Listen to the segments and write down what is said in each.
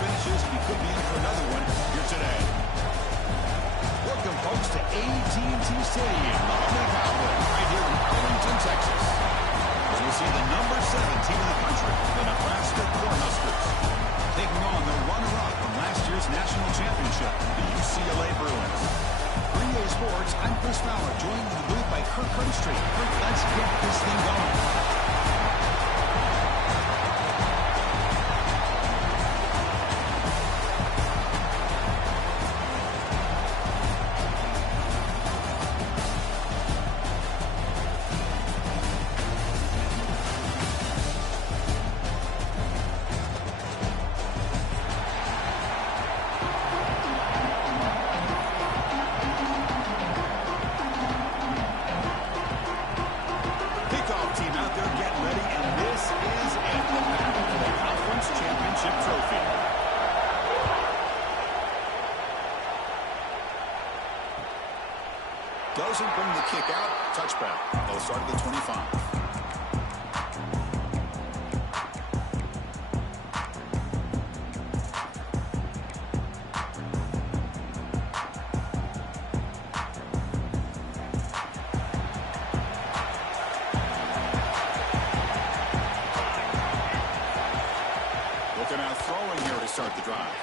finishes, we could be in for another one here today. Welcome, folks, to AT&T Stadium, the home of the Cowboys, right here in Arlington, Texas. As we see the number 7 team in the country, the Nebraska Cornhuskers, taking on the runner-up from last year's national championship, the UCLA Bruins. For EA Sports, I'm Chris Fowler, joined in the booth by Kirk Herbstreit. Kirk, let's get this thing going. Doesn't bring the kick out. Touchback. They'll start at the 25. Looking out throwing here to start the drive.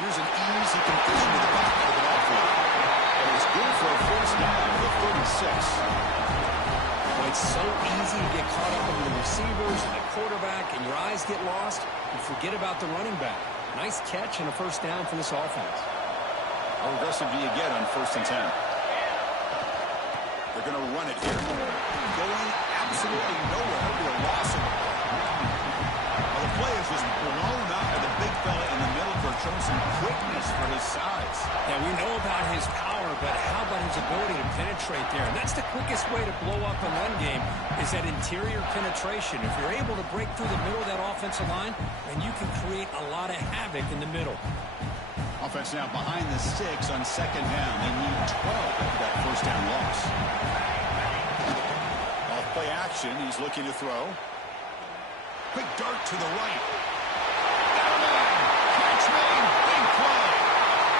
Here's an easy completion to the back of the outfield. It's good for a first down to the 36. Well, it's so easy to get caught up in the receivers and the quarterback, and your eyes get lost. You forget about the running back. Nice catch and a first down for this offense. How aggressive do you get on 1st and 10? They're going to run it here. Going absolutely nowhere to a loss of it. Well, the play is just blown up by the big fella in the middle for showing some quickness for his size. Yeah, we know about his power, but how about his ability to penetrate there? And that's the quickest way to blow up a run game is that interior penetration. If you're able to break through the middle of that offensive line, then you can create a lot of havoc in the middle. Offense now behind the 6 on 2nd down. They need 12 after that first down loss. Off play action. He's looking to throw. Quick dart to the right. Catch made. Big play.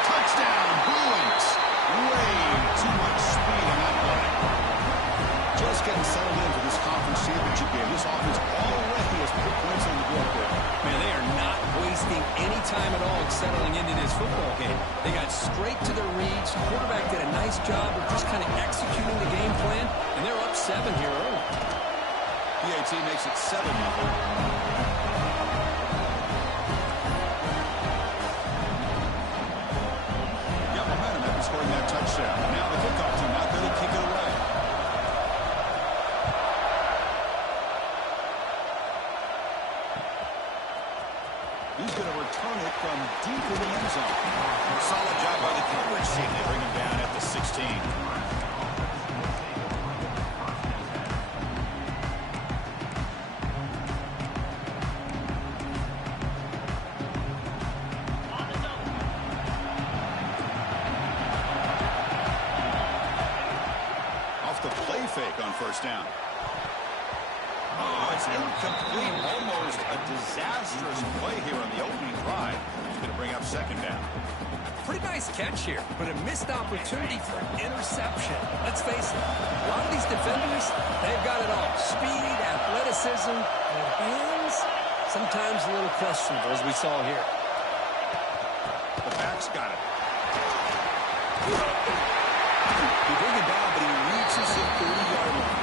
Touchdown, Bruins. Way too much speed on that play. Just getting settled into this conference championship game. This offense already has put points on the board there. Man, they are not wasting any time at all settling into this football game. They got straight to their reads. The quarterback did a nice job of just kind of executing the game plan, and they're up 7 here early. PAT makes it 7 now. Got momentum after scoring that touchdown. Now the kickoff team out there to kick it away. He's going to return it from deep in the end zone. Solid job by the coverage team. They bring him down at the 16. Fake on first down. Oh, it's incomplete. Almost a disastrous play here on the opening drive. He's going to bring up 2nd down. Pretty nice catch here, but a missed opportunity for an interception. Let's face it, a lot of these defenders, they've got it all. Speed, athleticism, and hands, sometimes a little questionable, as we saw here. The back's got it. He bring it down, but he reaches the 30-yard line.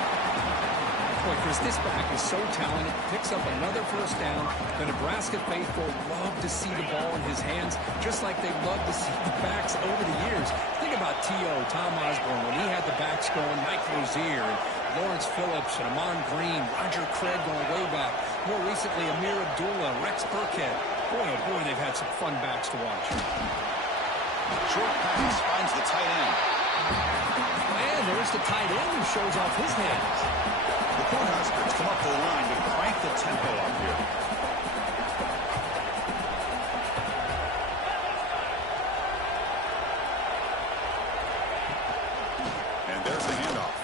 Boy, Chris, this back is so talented. Picks up another first down. The Nebraska faithful love to see the ball in his hands, just like they love to see the backs over the years. Think about T.O., Tom Osborne, when he had the backs going, Mike Rozier, and Lawrence Phillips, and Amon Green, Roger Craig going way back. More recently, Amir Abdullah, Rex Burkhead. Boy, oh boy, they've had some fun backs to watch. Short pass finds the tight end. And there's the tight end who shows off his hands. The Cornhuskers come up the line to crank the tempo up here. And there's the handoff.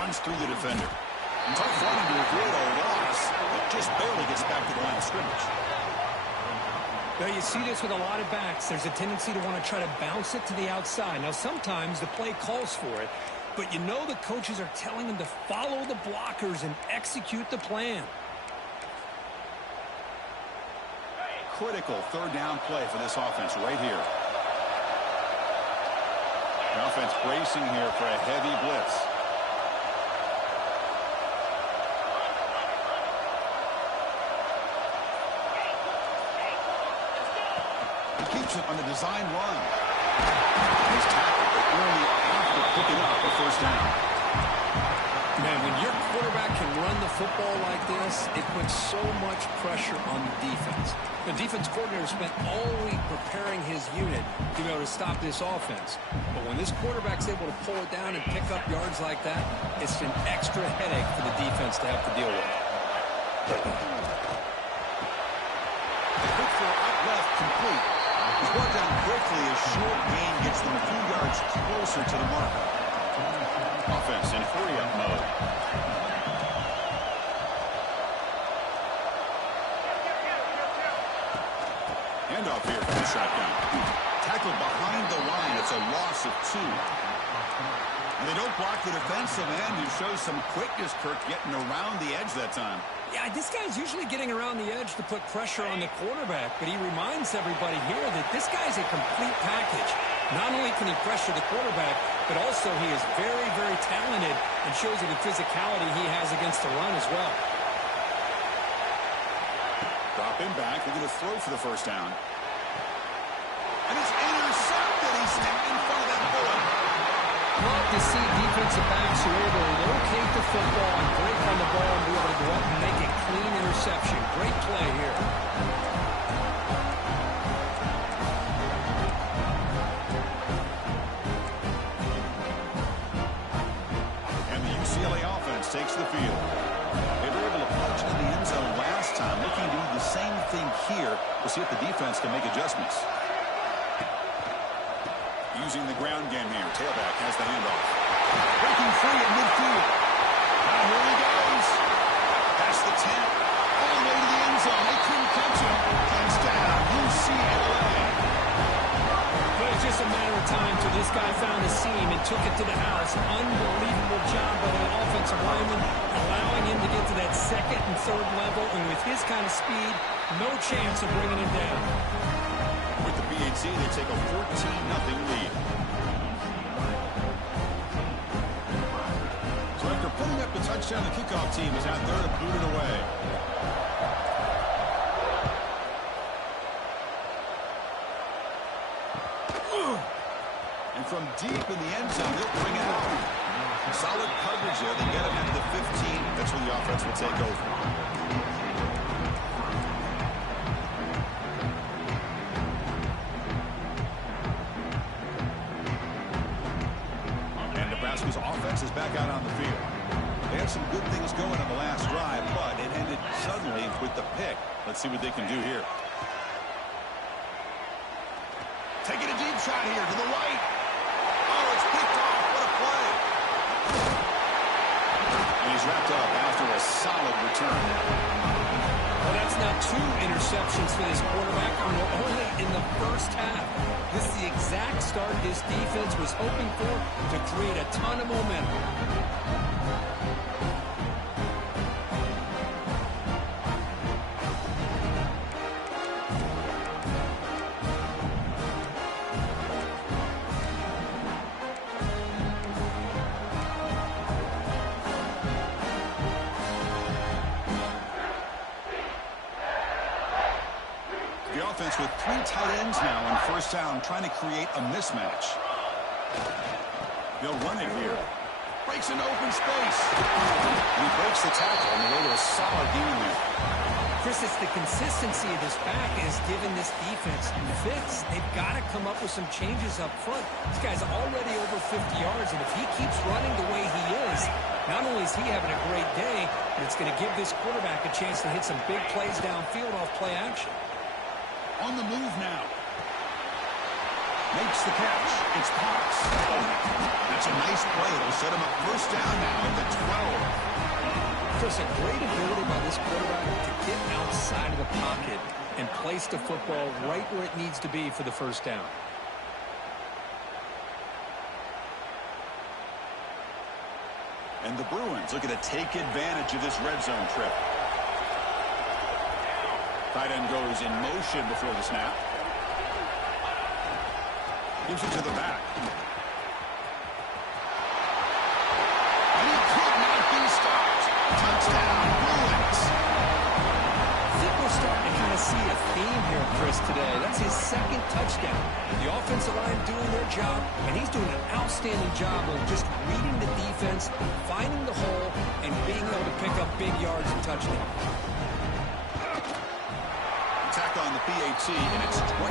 Runs through the defender. Tough running to avoid a loss, but just barely gets back to the line of scrimmage. Now, you see this with a lot of backs. There's a tendency to want to try to bounce it to the outside. Now, sometimes the play calls for it, but you know the coaches are telling them to follow the blockers and execute the plan. Critical third down play for this offense right here. The offense bracing here for a heavy blitz. He keeps it on the design run. Nice tackle, but early after picking up a first down. Man, when your quarterback can run the football like this, it puts so much pressure on the defense. The defense coordinator spent all week preparing his unit to be able to stop this offense. But when this quarterback's able to pull it down and pick up yards like that, it's an extra headache for the defense to have to deal with. A quick throw out left, complete. He's brought down quickly as short gain gets them a few yards closer to the marker. Offense in hurry-up mode. Handoff here from the shotgun. Tackled behind the line. It's a loss of 2. And they don't block the defensive end, who shows some quickness, Kirk, getting around the edge that time. Yeah, this guy's usually getting around the edge to put pressure on the quarterback, but he reminds everybody here that this guy's a complete package. Not only can he pressure the quarterback, but also he is very, very talented and shows you the physicality he has against the run as well. Drop him back. They're going to throw for the first down. And it's intercepted. He stepped in front of that bullet. Love to see defensive backs who are able to locate the football and break on the ball and be able to go up and make a clean interception. Great play here. And the UCLA offense takes the field. They were able to punch in the end zone last time. Looking to do the same thing here. We'll see if the defense can make adjustments. Using the ground game here. Tailback has the handoff. Breaking free at midfield. Now here he goes. Past the 10. All the way to the end zone. They couldn't catch him. Touchdown, UCLA. But it's just a matter of time till this guy found a seam and took it to the house. Unbelievable job by the offensive lineman, allowing him to get to that second and third level. And with his kind of speed, no chance of bringing him down. With the PAT, they take a 14-0 lead. So after putting up the touchdown, the kickoff team is out there to boot it away. And from deep in the end zone, they'll bring it home. Solid coverage there. They get him into the 15. That's where the offense will take over. Nebraska's offense is back out on the field. They had some good things going on the last drive, but it ended suddenly with the pick. Let's see what they can do here. Taking a deep shot here to the right. Oh, it's picked off. What a play. And he's wrapped up after a solid return. Well, that's now 2 interceptions for this quarterback, and we're only in the first half. This is the exact start this defense was hoping for to create a ton of momentum. With 3 tight ends now on first down, trying to create a mismatch. They'll run it here. Breaks into open space. And he breaks the tackle on the way to a solid gain there. Chris, it's the consistency of this back is giving this defense fits. They've got to come up with some changes up front. This guy's already over 50 yards, and if he keeps running the way he is, not only is he having a great day, but it's going to give this quarterback a chance to hit some big plays downfield off play action. On the move now. Makes the catch. It's Potts. That's a nice play. It'll set him up first down now at the 12. Chris, a great ability by this quarterback to get outside of the pocket and place the football right where it needs to be for the first down. And the Bruins looking to take advantage of this red zone trip. Tight end goes in motion before the snap. Gives it to the back. And he could not be stopped. Touchdown, Bruins. I think we're starting to kind of see a theme here, Chris, today. That's his second touchdown. The offensive line doing their job, and he's doing an outstanding job of just reading the defense, finding the hole, and being able to pick up big yards and touchdowns. Attack on the PAT, and it's 21-0.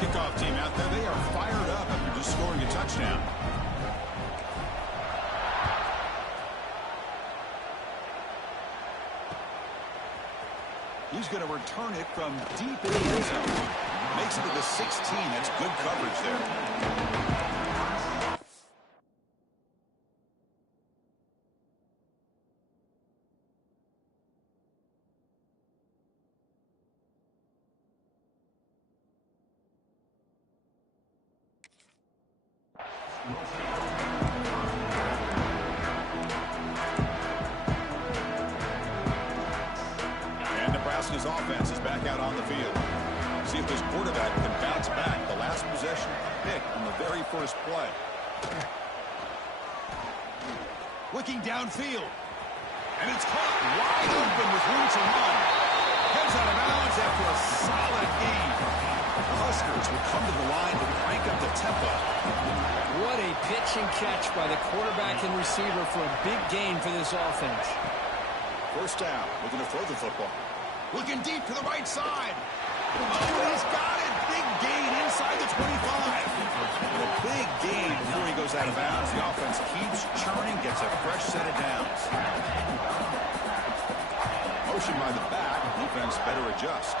Kickoff team out there, they are fired up after just scoring a touchdown. He's going to return it from deep in the end zone. Makes it to the 16. That's good coverage there. His offense is back out on the field. See if this quarterback can bounce back. The last possession pick on the very first play. Looking downfield. And it's caught wide open with room to run. Heads out of bounds after a solid gain. The Huskers will come to the line to crank up the tempo. What a pitch and catch by the quarterback and receiver for a big gain for this offense. First down. Looking to throw the football. Looking deep to the right side. Oh, he's got it. Big gain inside the 25. And a big gain before he goes out of bounds. The offense keeps churning, gets a fresh set of downs. Motion by the back. Defense better adjust.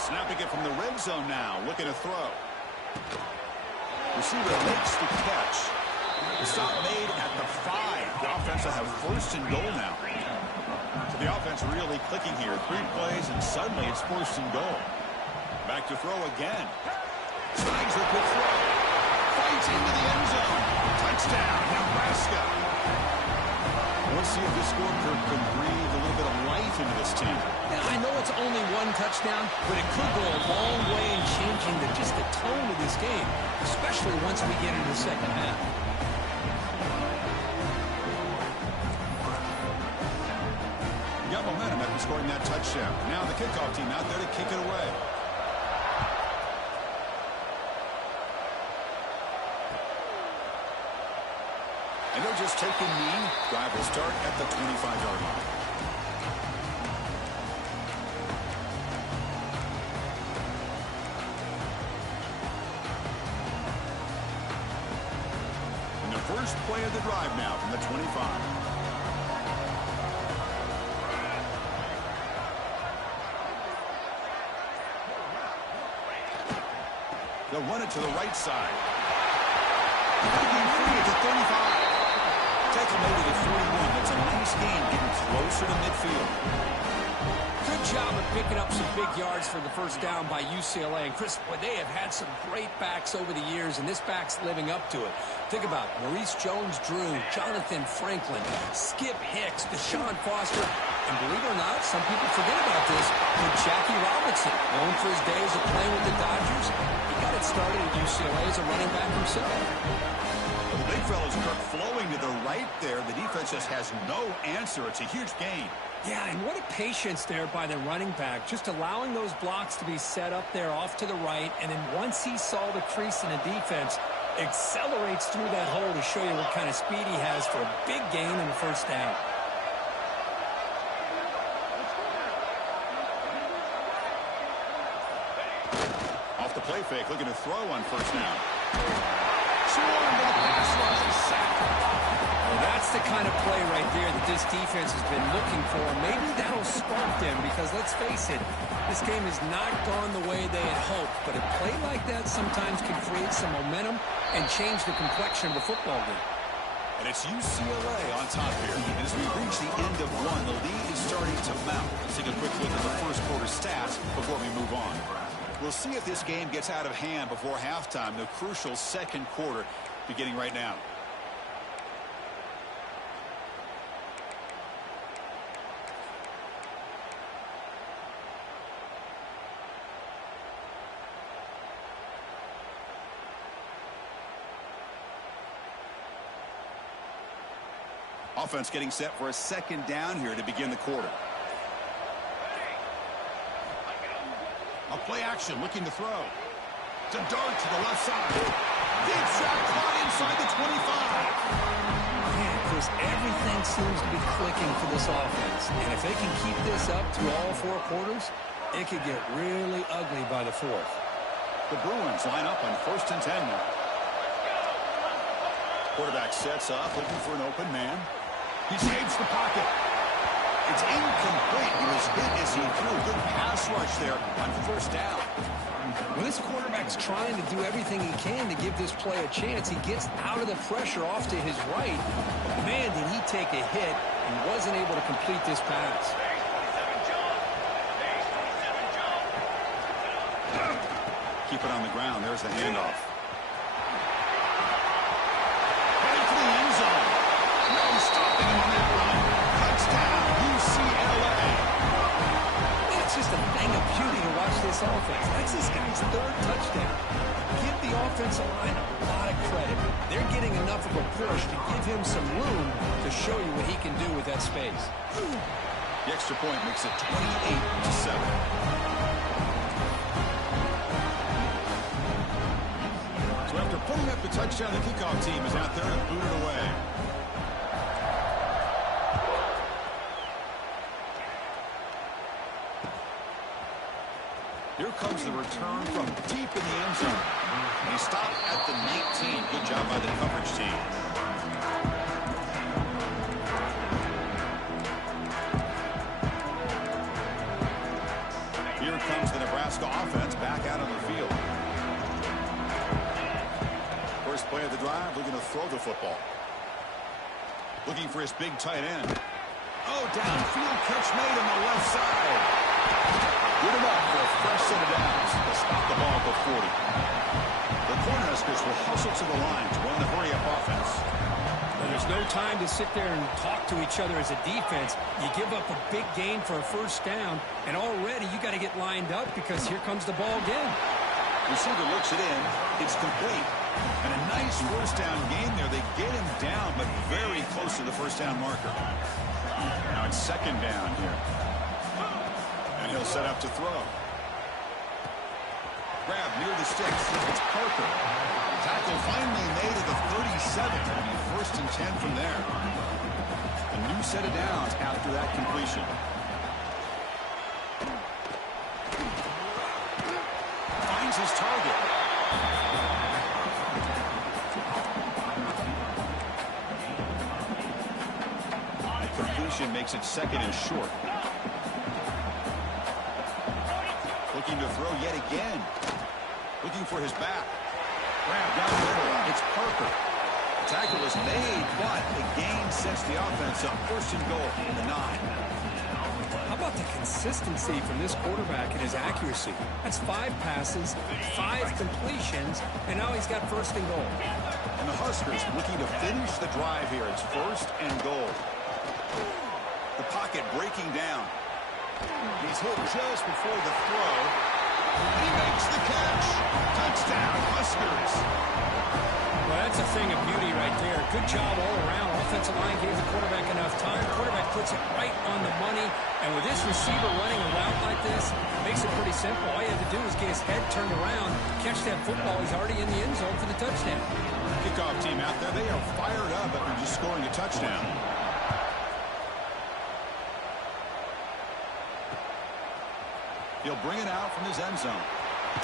Snapping it from the red zone now. Looking to throw. Receiver makes the catch. The stop made at the 5. The offense will have first and goal now. So the offense really clicking here. 3 plays, and suddenly it's first and goal. Back to throw again. Snags a good throw. Fights into the end zone. Touchdown, Nebraska. Let's see if this scorecard can breathe a little bit of life into this team. Yeah, I know it's only 1 touchdown, but it could go a long way in changing just the tone of this game, especially once we get into the second half. Got momentum after scoring that touchdown. Now the kickoff team out there to kick it away. And they'll just take a knee. Drive will start at the 25-yard line. And the first play of the drive now from the 25. They'll run it to the right side. Breaking free at the 35. Take him over to 41. That's a nice gain, getting closer to midfield. Good job of picking up some big yards for the first down by UCLA. And Chris, boy, they have had some great backs over the years, and this back's living up to it. Think about Maurice Jones-Drew, Jonathan Franklin, Skip Hicks, Deshaun Foster, and believe it or not, some people forget about this, but Jackie Robinson, known for his days of playing with the Dodgers, he got it started at UCLA as a running back himself. Well, the big fella's Kirk flowing to the right there. The defense just has no answer. It's a huge gain. Yeah, and what a patience there by the running back, just allowing those blocks to be set up there off to the right, and then once he saw the crease in the defense, accelerates through that hole to show you what kind of speed he has for a big gain in the first down. Off the play fake, looking to throw on first down. Swarm to the pass rush, sack. Well, that's the kind of play right there that this defense has been looking for. Maybe that'll spark them because, let's face it, this game has not gone the way they had hoped. But a play like that sometimes can create some momentum and change the complexion of the football game. And it's UCLA on top here. And as we reach the end of one, the lead is starting to mount. Let's take a quick look at the first quarter stats before we move on. We'll see if this game gets out of hand before halftime, the crucial second quarter beginning right now. Offense getting set for a second down here to begin the quarter. A play action looking to throw. It's a dart to the left side. Deep shot caught inside the 25. Man, Chris, everything seems to be clicking for this offense. And if they can keep this up through all four quarters, it could get really ugly by the fourth. The Bruins line up on 1st and 10 now. Quarterback sets up, looking for an open man. He saves the pocket. It's incomplete. He was hit as he threw a good pass rush there on 1st down. When this quarterback's trying to do everything he can to give this play a chance, he gets out of the pressure off to his right. But man, did he take a hit and wasn't able to complete this pass. Keep it on the ground. There's the handoff. Headed to the end zone. No stopping him on that run. Touchdown, UCLA. It's just a thing of beauty to watch this offense. That's this guy's 3rd touchdown. Give the offensive line a lot of credit. They're getting enough of a push to give him some room to show you what he can do with that space. The extra point makes it 28-7. So after putting up the touchdown, the kickoff team is out there and boot it away. Here comes the return from deep in the end zone. And he stopped at the 19. Good job by the coverage team. Here comes the Nebraska offense back out on the field. First play of the drive, looking to throw the football. Looking for his big tight end. Oh, downfield catch made on the left side. Good enough for a fresh set of downs. They'll stop the ball at the 40. The Cornhuskers will hustle to the line to run the hurry-up offense. Well, there's no time to sit there and talk to each other as a defense. You give up a big gain for a 1st down, and already you got to get lined up because here comes the ball again. Receiver looks it in. It's complete. And a nice 1st down gain there. They get him down, but very close to the 1st down marker. Now it's 2nd down here. And he'll set up to throw. Grab near the sticks. It's Parker. Tackle finally made at the 37. It'll be 1st and 10 from there. A new set of downs after that completion. Finds his target. The completion makes it 2nd and short. Looking to throw yet again. Looking for his back. Grab down the middle. It's Parker. The tackle is made, but the gain sets the offense up. 1st and goal from the 9. How about the consistency from this quarterback and his accuracy? That's 5 passes, 5 completions, and now he's got 1st and goal. And the Huskers looking to finish the drive here. It's 1st and goal. The pocket breaking down. He's hit just before the throw. He makes the catch. Touchdown, Huskers. Well, that's a thing of beauty right there. Good job all around. Offensive line gave the quarterback enough time. Quarterback puts it right on the money. And with this receiver running a route like this, makes it pretty simple. All you have to do is get his head turned around, catch that football. He's already in the end zone for the touchdown. Kickoff team out there. They are fired up after just scoring a touchdown. He'll bring it out from his end zone.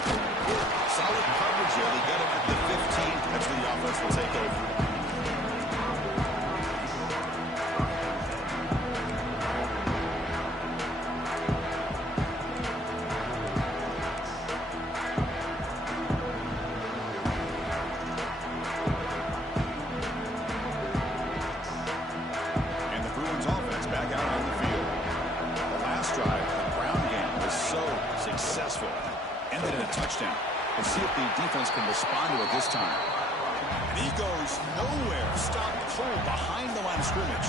Solid coverage there. They get him at the 15. That's where the offense will take over. touchdown. Let's see if the defense can respond to it this time. And he goes nowhere. Stopped cold behind the line of scrimmage.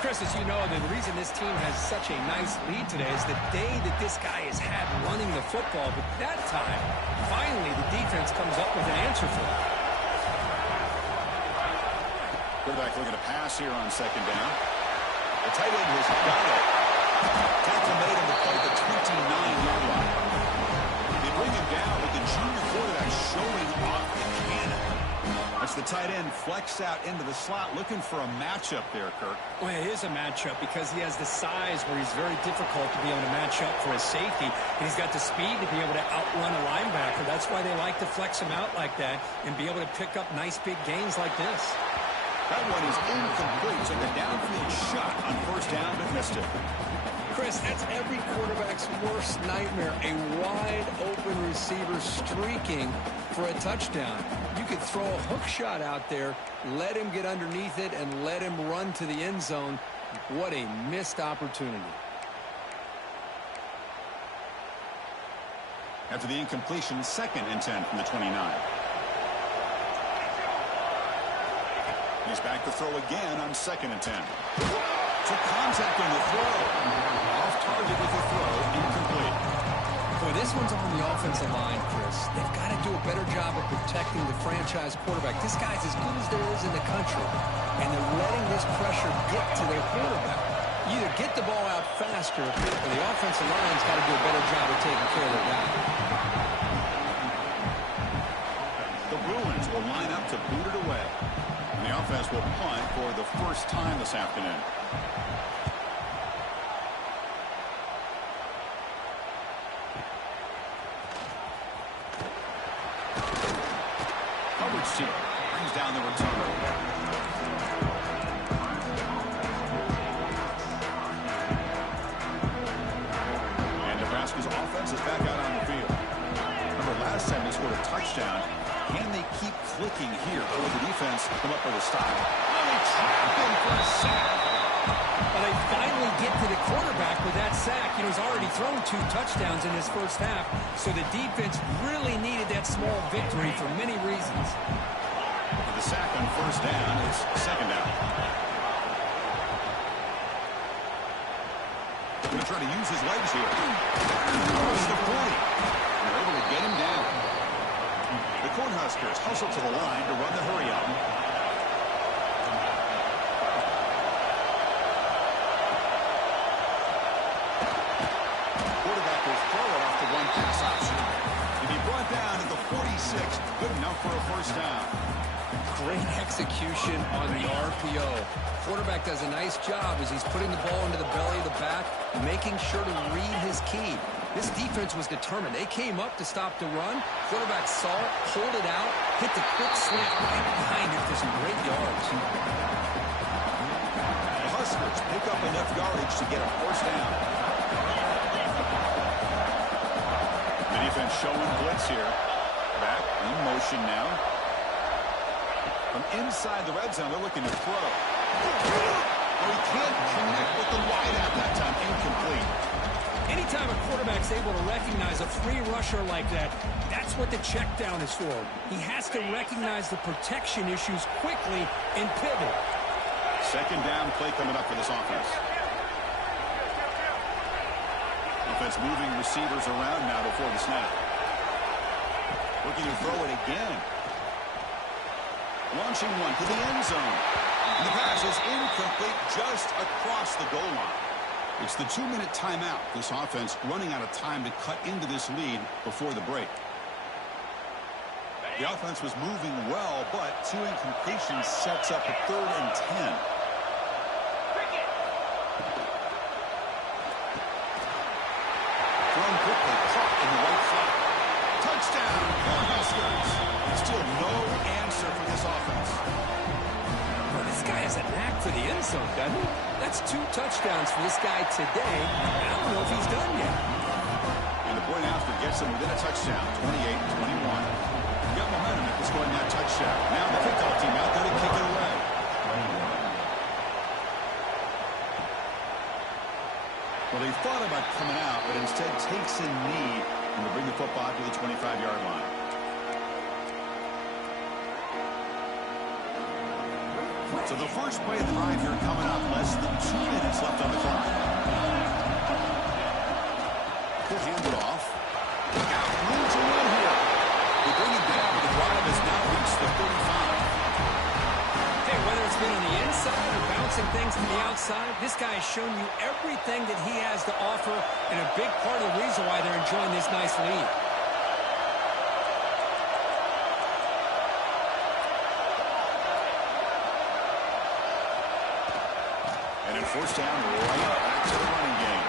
Chris, as you know, the reason this team has such a nice lead today is the day that this guy has had running the football. But that time, finally, the defense comes up with an answer for it. Quarterback looking to pass here on second down. The tight end has got it. Tackle made him to play the 29-yard line. They bring him down with the junior quarterback showing off the cannon. That's the tight end flexed out into the slot, looking for a matchup there, Kirk. Well, it is a matchup because he has the size where he's very difficult to be able to match up for his safety. And he's got the speed to be able to outrun a linebacker. That's why they like to flex him out like that and be able to pick up nice big gains like this. That one is incomplete. Took a downfield shot on first down, but missed it. Chris, that's every quarterback's worst nightmare. A wide-open receiver streaking for a touchdown. You could throw a hook shot out there, let him get underneath it, and let him run to the end zone. What a missed opportunity. After the incompletion, 2nd and 10 from the 29. He's back to throw again on 2nd and 10. Took contact on the throw. Off target with the throw. Incomplete. Boy, this one's on the offensive line, Chris. They've got to do a better job of protecting the franchise quarterback. This guy's as good as there is in the country, and they're letting this pressure get to their quarterback. You either get the ball out faster, or the offensive line's got to do a better job of taking care of their guy. The Bruins will line up to boot it away. And the offense will punt for the first time this afternoon. Coverage team brings down the return. And Nebraska's offense is back out on the field. Remember, last time they scored a touchdown. Can they keep clicking here, or will the defense come up with a stop? Oh, they trap him for a sack. Well, they finally get to the quarterback with that sack. You know, he's already thrown 2 touchdowns in his first half, so the defense really needed that small victory for many reasons. With the sack on first down, it's 2nd down. Going to try to use his legs here. Across the 40. They're able to get him down. The Cornhuskers hustle to the line to run the hurry-up. Quarterback will throw it off the run-pass option. If he brought down at the 46, good enough for a first down. Great execution on the RPO. Quarterback does a nice job as he's putting the ball into the belly of the back, making sure to read his key. This defense was determined. They came up to stop the run. Quarterback saw it, pulled it out, hit the quick slant right behind it for some great yards. The Huskers pick up enough yardage to get a first down. The defense showing blitz here. Back in motion now. From inside the red zone, they're looking to throw. Well, he can't connect with the wideout that time. Incomplete. Anytime a quarterback's able to recognize a free rusher like that, that's what the check down is for. He has to recognize the protection issues quickly and pivot. 2nd down play coming up for this offense. Offense moving receivers around now before the snap. Looking to throw it again. Launching one to the end zone. And the pass is incomplete just across the goal line. It's the 2-minute timeout. This offense running out of time to cut into this lead before the break. The offense was moving well, but 2 incompletions sets up a 3rd and 10. Thrown quickly, caught in the right flat. Touchdown, Cornhuskers. Still no answer for this offense. Well, this guy has a knack for the end zone, doesn't he? That's 2 touchdowns for this guy today. I don't know if he's done yet. And the point after gets him within a touchdown, 28-21. Got momentum after scoring that touchdown. Now the kickoff team out there to kick it away. Well, they thought about coming out, but instead takes a knee And they'll bring the football to the 25-yard line. So the first play of the drive here coming up. Less than 2 minutes left on the clock. He'll hand it off. Look out. Room to run here. They bring it down. The drive has now reached the 35. Hey, whether it's been on the inside or bouncing things to the outside, this guy has shown you everything that he has to offer, and a big part of the reason why they're enjoying this nice lead. And in first down, right back to the running game.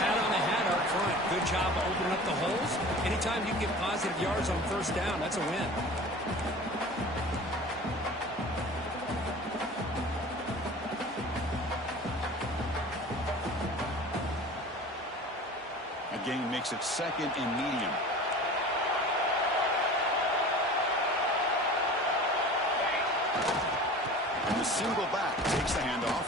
Hat on the hat up front. Good job opening up the holes. Anytime you get positive yards on first down, that's a win. Again, makes it second and medium. And the single back takes the handoff.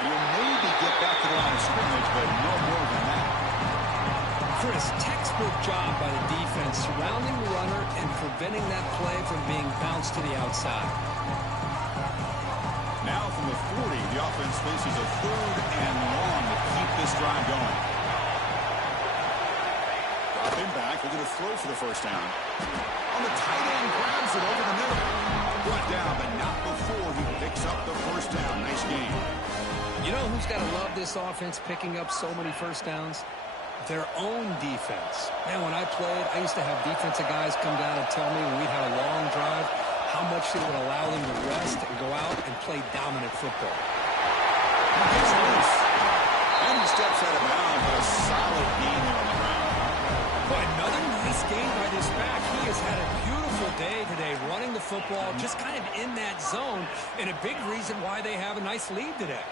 He'll maybe get back to the line of scrimmage, but no more than that. Chris, textbook job by the defense surrounding the runner and preventing that play from being bounced to the outside. Now from the 40, the offense faces a 3rd and long to keep this drive going. Dropping back, they're going to throw for the first down. On the tight end, grabs it over the middle. Brought down, but not before he picks up the first down. Nice game. You know who's got to love this offense picking up so many first downs? Their own defense. Man, when I played, I used to have defensive guys come down and tell me when we'd have a long drive how much it would allow them to rest and go out and play dominant football. He's loose. And he steps out of bounds with a solid gain there on the ground. Boy, another nice game by this back. He has had a beautiful day today running the football, just kind of in that zone, and a big reason why they have a nice lead today.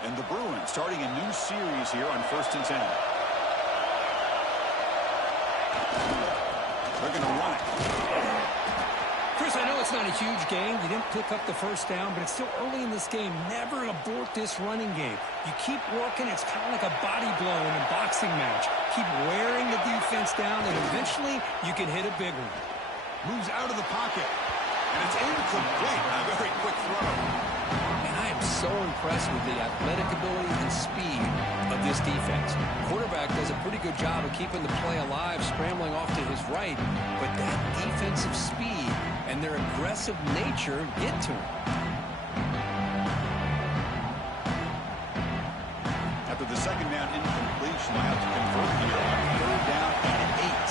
And the Bruins starting a new series here on 1st and 10. They're going to run it. Chris, I know it's not a huge game. You didn't pick up the first down, but it's still early in this game. Never abort this running game. You keep working. It's kind of like a body blow in a boxing match. Keep wearing the defense down, and eventually you can hit a big one. Moves out of the pocket. And it's incomplete. A very quick throw. And I am so impressed with the athletic ability and speed of this defense. Quarterback does a pretty good job of keeping the play alive, scrambling off to his right, but that defensive speed and their aggressive nature get to him. After the second down incompletion, I have to convert here on 3rd down and 8.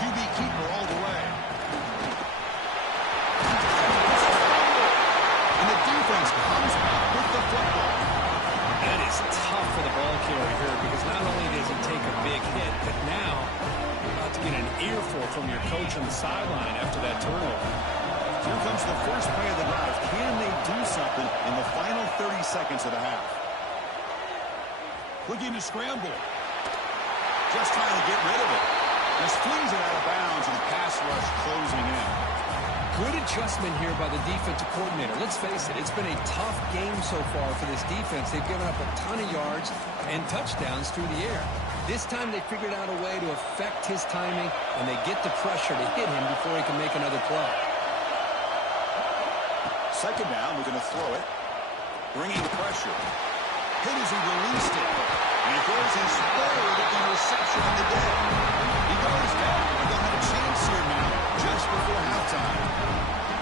QB keeper all the way. And the defense comes back with the football. That is tough for the ball carrier here because not only does he take a big hit, but now you're about to get an earful from your coach on the sideline after that turnover. Here comes the first play of the drive. Can they do something in the final 30 seconds of the half? Looking to scramble. Just trying to get rid of it. Just flings it out of bounds, and the pass rush closing in. Good adjustment here by the defensive coordinator. Let's face it, it's been a tough game so far for this defense. They've given up a ton of yards and touchdowns through the air. This time they figured out a way to affect his timing, and they get the pressure to hit him before he can make another play. Second down, we're going to throw it. Bringing pressure. Hit as he released it. And it goes his 3rd interception of the day. He goes down. They'll have a chance here now, just before halftime.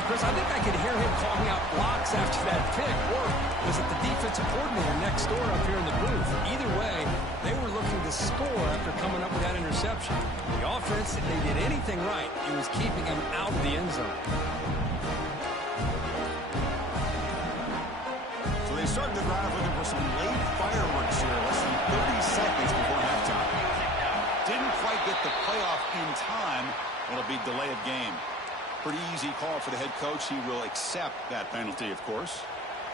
Chris, I think I could hear him calling out blocks after that pick. Or was it the defensive coordinator next door up here in the booth? Either way, they were looking to score after coming up with that interception. The offense, if they did anything right, it was keeping him out of the end zone. So they start the drive looking for some late fireworks here, less than 30 seconds before halftime. Didn't quite get the playoff in time. It'll be delay of game. Pretty easy call for the head coach. He will accept that penalty, of course.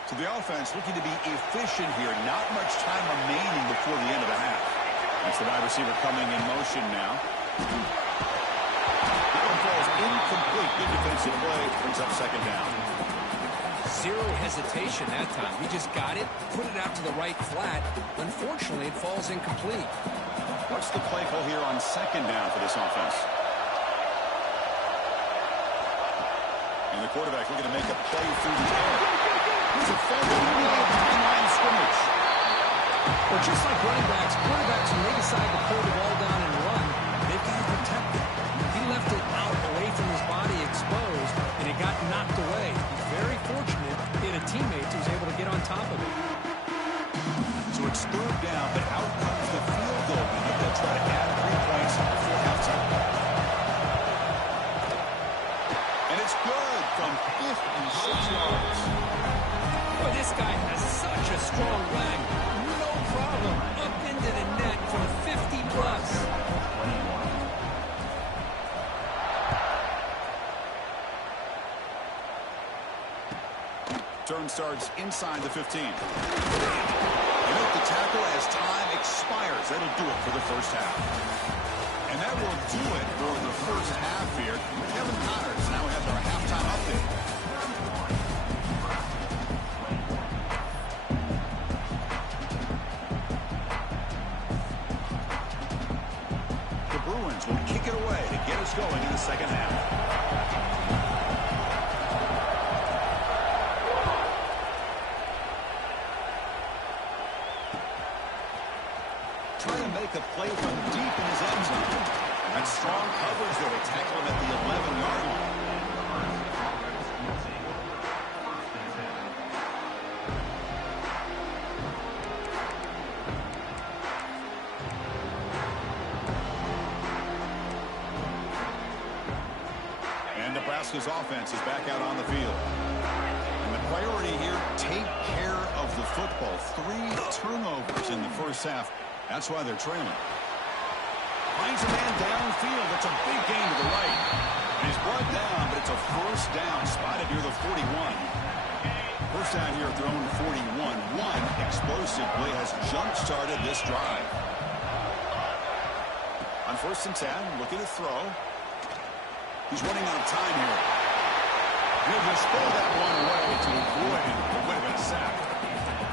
So the offense looking to be efficient here. Not much time remaining before the end of the half. That's the wide receiver coming in motion now. That one falls incomplete. Good defensive play. Brings up second down. Zero hesitation that time. He just got it, put it out to the right flat. Unfortunately, it falls incomplete. What's the play call here on second down for this offense? And the quarterback looking to make a play through the air. He's a fumble at the line of scrimmage. Well, just like running backs, quarterbacks, when they decide to pull the ball down and run, they've got to protect it. He left it out away from his body exposed, and it got knocked away. He's very fortunate he had a teammate who was able to get on top of it. So it's third down, but out comes the field goal. And they'll try to add 3 points before halftime. And it's good from 56 yards. Boy, this guy has such a strong leg. No problem. Up into the net from 50-plus. Turn starts inside the 15. They make the tackle as time expires. That'll do it for the first half. And that will do it for the first half here. Kevin Connors now has our halftime update. The Bruins will kick it away to get us going in the second half. Trying to make a play from deep in his end zone. That's strong coverage, though. They tackle him at the 11-yard line. And Nebraska's offense is back out on the field. And the priority here, take care of the football. 3 turnovers in the first half. That's why they're trailing. Finds a man downfield. It's a big gain to the right. And he's brought down, but it's a first down spotted near the 41. First down here at their own 41. One explosive play has jump-started this drive. On 1st and 10, looking to throw. He's running out of time here. He'll just throw that one away to avoid what would have been a sack.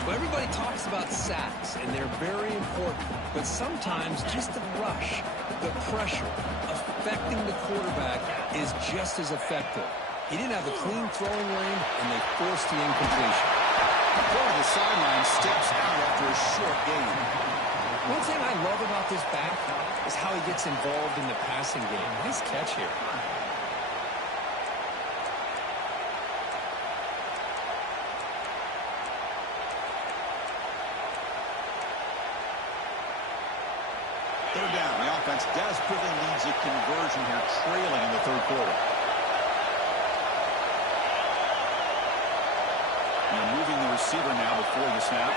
Well, everybody talks about sacks, and they're very important. But sometimes just the rush, the pressure, affecting the quarterback is just as effective. He didn't have a clean throwing lane, and they forced the incompletion. Go to the sideline, steps out after a short gain. One thing I love about this back is how he gets involved in the passing game. Nice catch here. Third down. The offense desperately needs a conversion here, trailing in the third quarter. And moving the receiver now before the snap.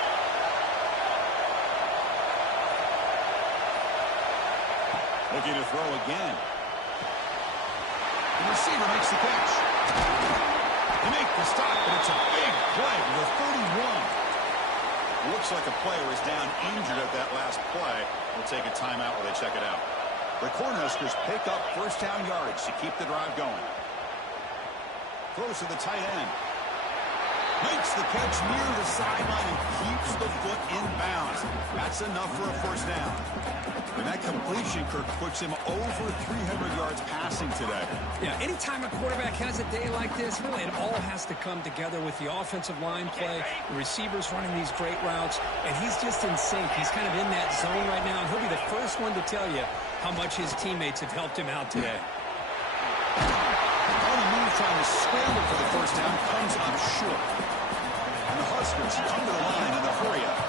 Looking to throw again. The receiver makes the catch. They make the stop, but it's a big play to the 31. Looks like a player is down injured at that last play. We'll take a timeout while they check it out. The Cornhuskers pick up first down yardage to keep the drive going. Throws to the tight end. Makes the catch near the sideline and keeps the foot in bounds. That's enough for a first down. And that completion, Kirk, puts him over 300 yards passing today. Yeah, anytime a quarterback has a day like this, really it all has to come together with the offensive line play, the receivers running these great routes, and he's just in sync. He's kind of in that zone right now, and he'll be the first one to tell you how much his teammates have helped him out today. On the move, trying to scramble for the first down, comes up short. And the Huskers come to the line in the hurry-up.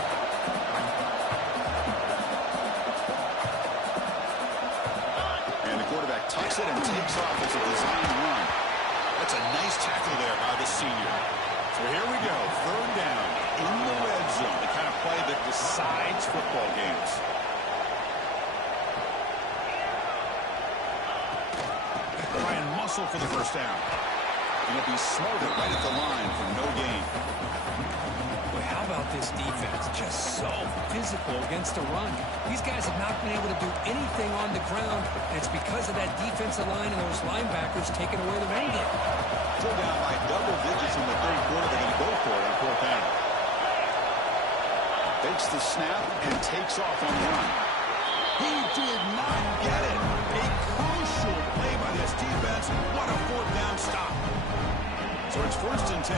And the quarterback tucks it and takes off as a design run. That's a nice tackle there by the senior. So here we go, third down in the red zone, the kind of play that decides football games. Try and muscle for the first down. And it'll be smothered right at the line for no gain. Boy, how about this defense? Just so physical against the run. These guys have not been able to do anything on the ground, and it's because of that defensive line and those linebackers taking away the run game. Still down by double digits in the third quarter. They're going for it on fourth down. Fakes the snap and takes off on the run. He did not get it. A crucial play by this defense. What a fourth down stop. So it's first and 10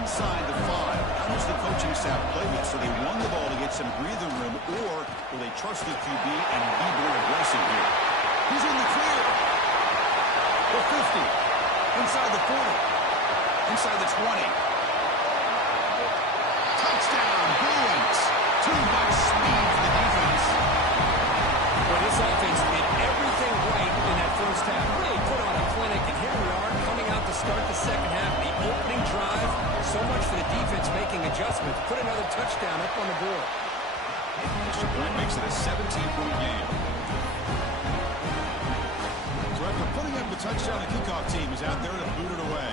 inside the 5. How does the coaching staff play this? So they won the ball to get some breathing room, or will they trust the QB and be more aggressive here? He's in the clear. The 50. Inside the 40. Inside the 20. Touchdown, Bruins. Too much speed for the defense. Well, this offense did everything right in that first half. Really put on a clinic, and here we are coming out to start the second half. The opening drive, so much for the defense making adjustments. Put another touchdown up on the board. Extra point makes it a 17-point game. So after putting up the touchdown, the kickoff team is out there to boot it away.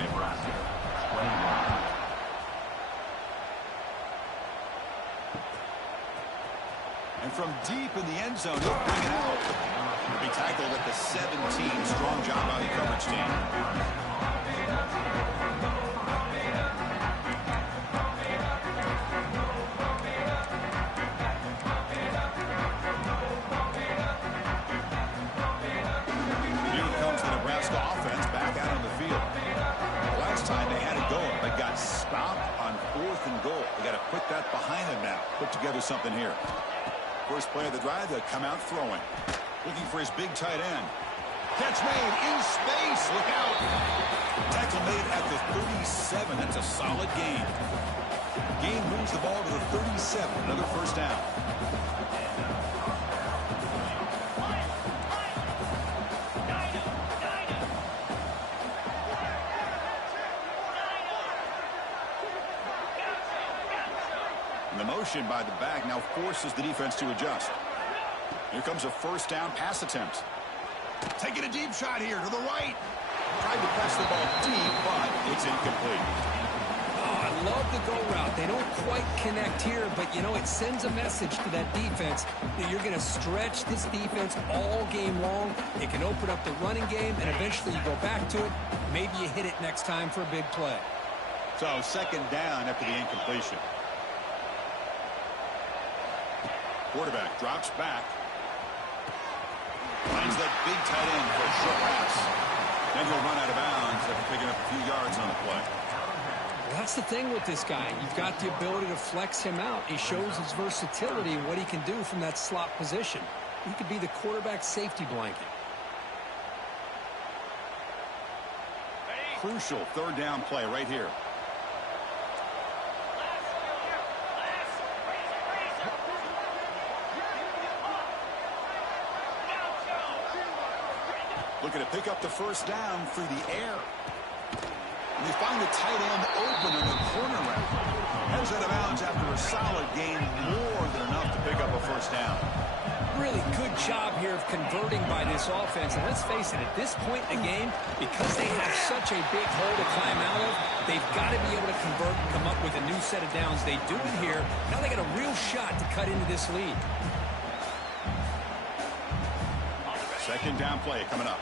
And from deep in the end zone, he'll bring it out. He'll be tackled at the 17. Strong job by the coverage team. Here comes the Nebraska offense back out on the field. The last time they had a go, they got stopped on 4th and goal. They got to put that behind them now. Put together something here. First play of the drive, they'll come out throwing. Looking for his big tight end. Catch made in space. Look out. Tackle made at the 37. That's a solid gain. Gain moves the ball to the 37. Another first down. The motion by the back now forces the defense to adjust. Here comes a first down pass attempt. Taking a deep shot here to the right. Tried to press the ball deep, but it's incomplete. Oh, I love the go route. They don't quite connect here, but, you know, it sends a message to that defense that you're going to stretch this defense all game long. It can open up the running game, and eventually you go back to it. Maybe you hit it next time for a big play. So second down after the incompletion. Quarterback drops back. Finds that big tight end for a short pass. Then he'll run out of bounds after picking up a few yards on the play. Well, that's the thing with this guy. You've got the ability to flex him out. He shows his versatility and what he can do from that slot position. He could be the quarterback safety blanket. Crucial third down play right here. Looking to pick up the first down through the air. And they find the tight end open in the corner route. Heads out of bounds after a solid gain, more than enough to pick up a first down. Really good job here of converting by this offense. And let's face it, at this point in the game, because they have such a big hole to climb out of, they've got to be able to convert and come up with a new set of downs. They do it here. Now they got a real shot to cut into this lead. Second down play coming up.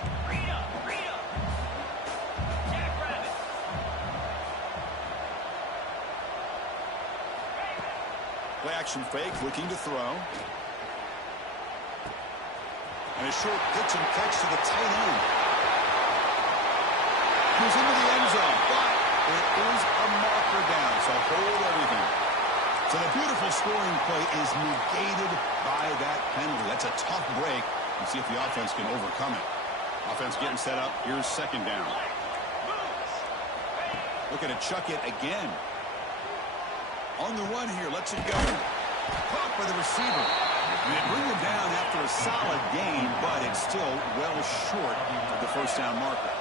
Play action fake, looking to throw. And a short pitch and catch to the tight end. He's into the end zone, but it is a marker down, so hold everything. So the beautiful scoring play is negated by that penalty. That's a tough break. And see if the offense can overcome it. Offense getting set up. Here's second down. Looking to chuck it again. On the run here. Lets it go. Caught by the receiver. And they bring him down after a solid gain, but it's still well short of the first down marker.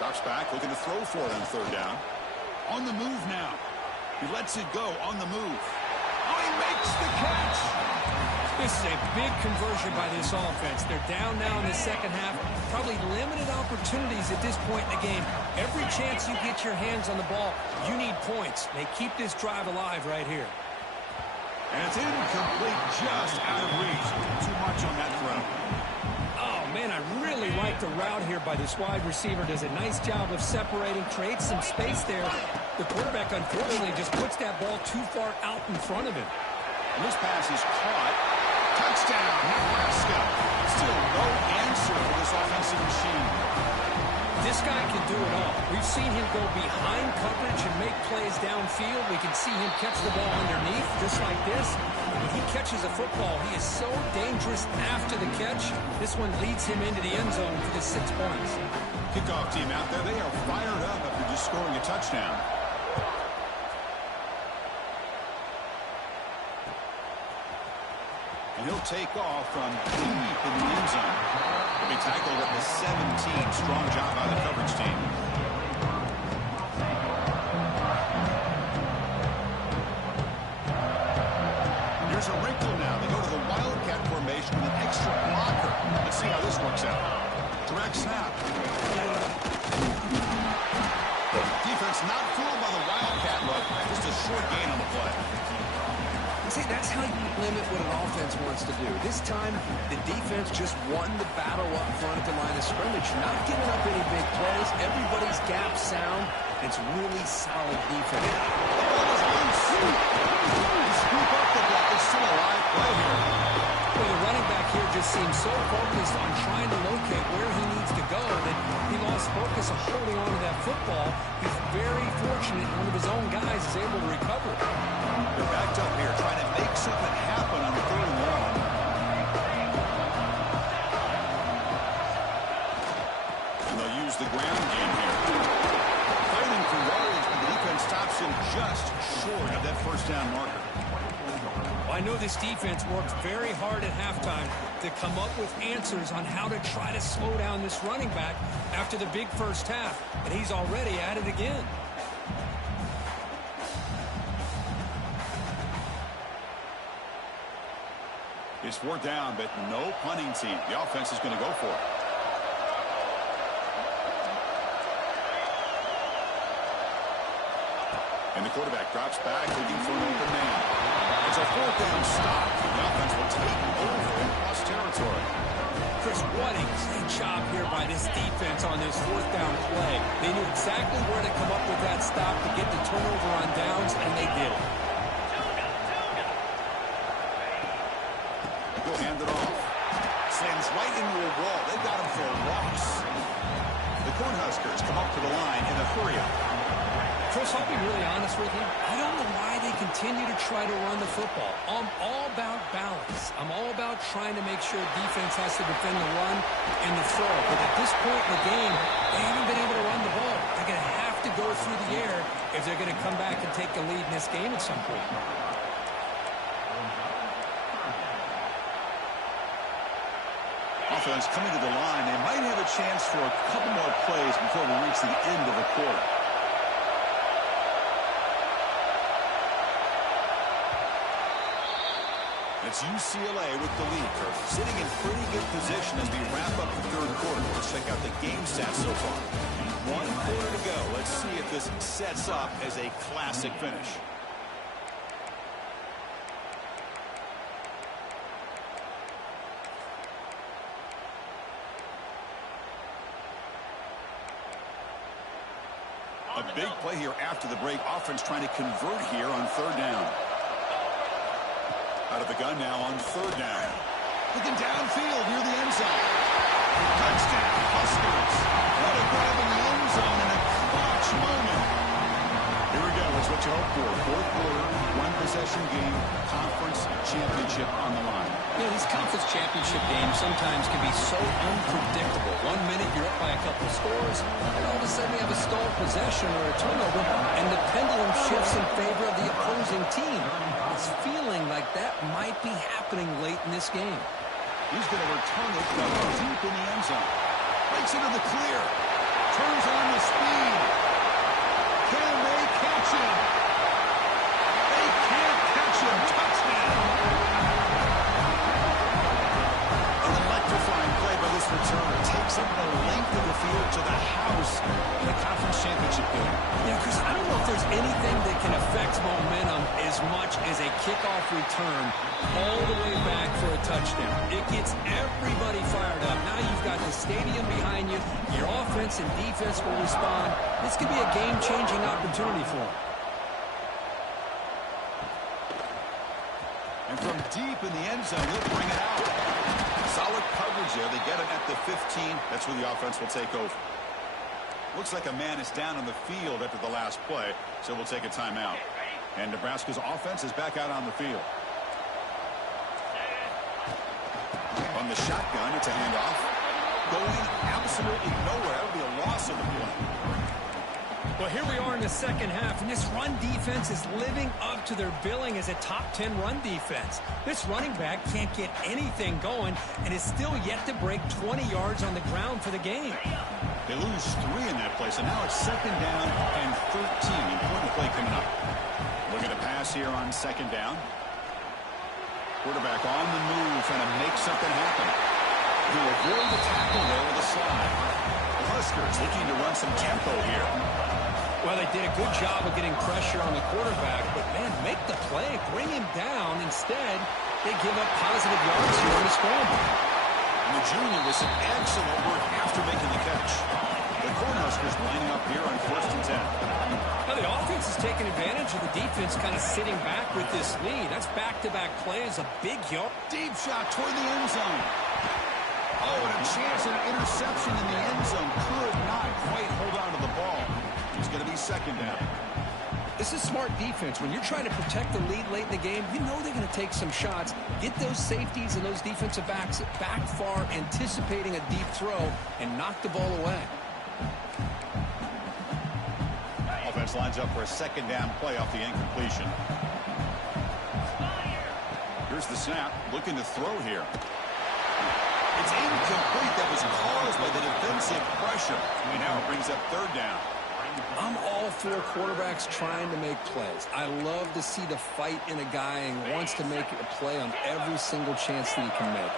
Drops back. Looking to throw for it on third down. On the move now. He lets it go on the move. Oh, he makes the catch. This is a big conversion by this offense. They're down now in the second half. Probably limited opportunities at this point in the game. Every chance you get your hands on the ball, you need points. They keep this drive alive right here. And it's incomplete, just out of reach. Too much on that throw. Oh, man, I really like like the route here by this wide receiver. Does a nice job of separating, creates some space there. The quarterback, unfortunately, just puts that ball too far out in front of him. And this pass is caught. Touchdown, Nebraska. Still no answer for this offensive machine. This guy can do it all. We've seen him go behind coverage and make plays downfield. We can see him catch the ball underneath, just like this. When he catches a football, he is so dangerous after the catch. This one leads him into the end zone for the 6 points. Kickoff team out there, they are fired up after just scoring a touchdown. And he'll take off from deep in the end zone. He'll be tackled at the 17. Strong job by the coverage team. Here's a wrinkle now. They go to the Wildcat formation with an extra blocker. Let's see how this works out. Direct snap. Defense not fooled by the Wildcat look. Just a short gain on the play. See, that's how you limit what an offense wants to do. This time, the defense just won the battle up front at the line of scrimmage. Not giving up any big plays. Everybody's gap sound. It's really solid defense. The ball is loose. You scoop up the ball. It's still a live play here. Well, the running back here just seems so focused on trying to locate where he needs to go that he lost focus of holding on to that football. He's very fortunate one of his own guys is able to recover it. They're backed up here trying to make something happen on 3rd and long. And they'll use the ground game here. Fighting for yards, but the defense stops him just short of that first down marker. Well, I know this defense worked very hard at halftime to come up with answers on how to try to slow down this running back after the big first half, and he's already at it again. It's 4th down, but no punting team. The offense is going to go for it. And the quarterback drops back, looking for an open man. It's a 4th down stop. The offense will take over in cross territory. Chris, what a great job here by this defense on this 4th down play. They knew exactly where to come up with that stop to get the turnover on downs, and they did it. Go hand it off. Slams right into a wall. They got him for a loss. The Cornhuskers come up to the line in a hurry-up. Chris, I'll be really honest with you. I don't know why they continue to try to run the football. I'm all about balance. I'm all about trying to make sure defense has to defend the run and the throw. But at this point in the game, they haven't been able to run the ball. They're going to have to go through the air if they're going to come back and take the lead in this game at some point. Offense coming to the line. They might have a chance for a couple more plays before we reach the end of the quarter. It's UCLA with the lead, Kirk, sitting in pretty good position as we wrap up the 3rd quarter. Let's check out the game stats so far. 1 quarter to go. Let's see if this sets up as a classic finish. A big play here after the break. Offense trying to convert here on 3rd down. Out of the gun now on 3rd down. Looking downfield near the end zone. Touchdown, Huskers. What a grab in the end zone in a clutch moment. Here we go. It's what you hope for. 4th quarter, 1-possession game, conference championship on the line. You know, these conference championship games sometimes can be so unpredictable. 1 minute you're up by a couple of scores, and all of a sudden you have a stalled possession or a turnover, and the pendulum shifts in favor of the opposing team. It's feeling like that might be happening late in this game. He's going to return it from deep in the end zone. Breaks into the clear. Turns on the speed. Can they catch him? They can't catch him. Touchdown. An electrifying play by this returner. Takes up the length of the field to the house in the conference championship game. Yeah, Chris, I don't know if there's anything that can affect momentum as much as a kickoff return all the way back for a touchdown. It gets everybody fired up. Now you've got the the stadium behind you. Your offense and defense will respond. This could be a game-changing opportunity for them. And from deep in the end zone, he'll bring it out. Solid coverage there. They get him at the 15. That's where the offense will take over. Looks like a man is down on the field after the last play, so we'll take a timeout. And Nebraska's offense is back out on the field. On the shotgun, it's a handoff. Going absolutely nowhere. That would be a loss of the play. Well, here we are in the second half, and this run defense is living up to their billing as a top 10 run defense. This running back can't get anything going and is still yet to break 20 yards on the ground for the game. They lose 3 in that play, so now it's second down and 13. Important play coming up. Look at a pass here on second down. Quarterback on the move, trying to make something happen. He'll avoid the tackle there with a slide. The Huskers looking to run some tempo here. Well, they did a good job of getting pressure on the quarterback, but, man, make the play. Bring him down. Instead, they give up positive yards here on the scramble. And the junior with some excellent work after making the catch. The Cornhuskers lining up here on 1st and 10. Now, the offense is taking advantage of the defense kind of sitting back with this lead. That's back-to-back plays, a big yard. Deep shot toward the end zone. Oh, and a chance at an interception in the end zone. Could not quite hold on to the ball. It's going to be second down. This is smart defense. When you're trying to protect the lead late in the game, you know they're going to take some shots. Get those safeties and those defensive backs back far, anticipating a deep throw, and knock the ball away. Offense lines up for a second down play off the incompletion. Here's the snap. Looking to throw here. It's incomplete. That was caused by the defensive pressure. And now it brings up third down. I'm all for quarterbacks trying to make plays. I love to see the fight in a guy and wants to make a play on every single chance that he can make.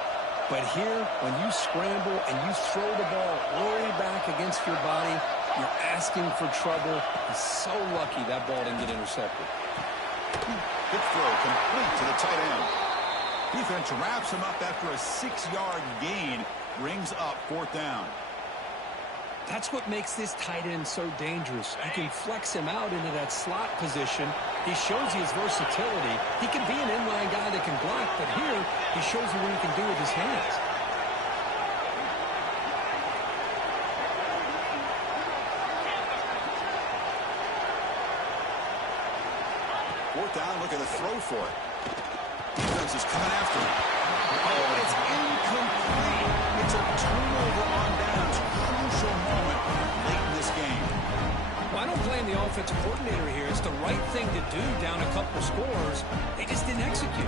But here, when you scramble and you throw the ball way back against your body, you're asking for trouble. He's so lucky that ball didn't get intercepted. Good throw, complete to the tight end. Defense wraps him up after a 6-yard gain, brings up 4th down. That's what makes this tight end so dangerous. You can flex him out into that slot position. He shows you his versatility. He can be an inline guy that can block, but here he shows you what he can do with his hands. Fourth down, look at the throw for it. Defense is coming after him. Oh, and it's incomplete. It's a turnover on downs. Crucial moment late in this game. Well, I don't blame the offensive coordinator here. It's the right thing to do down a couple scores. They just didn't execute.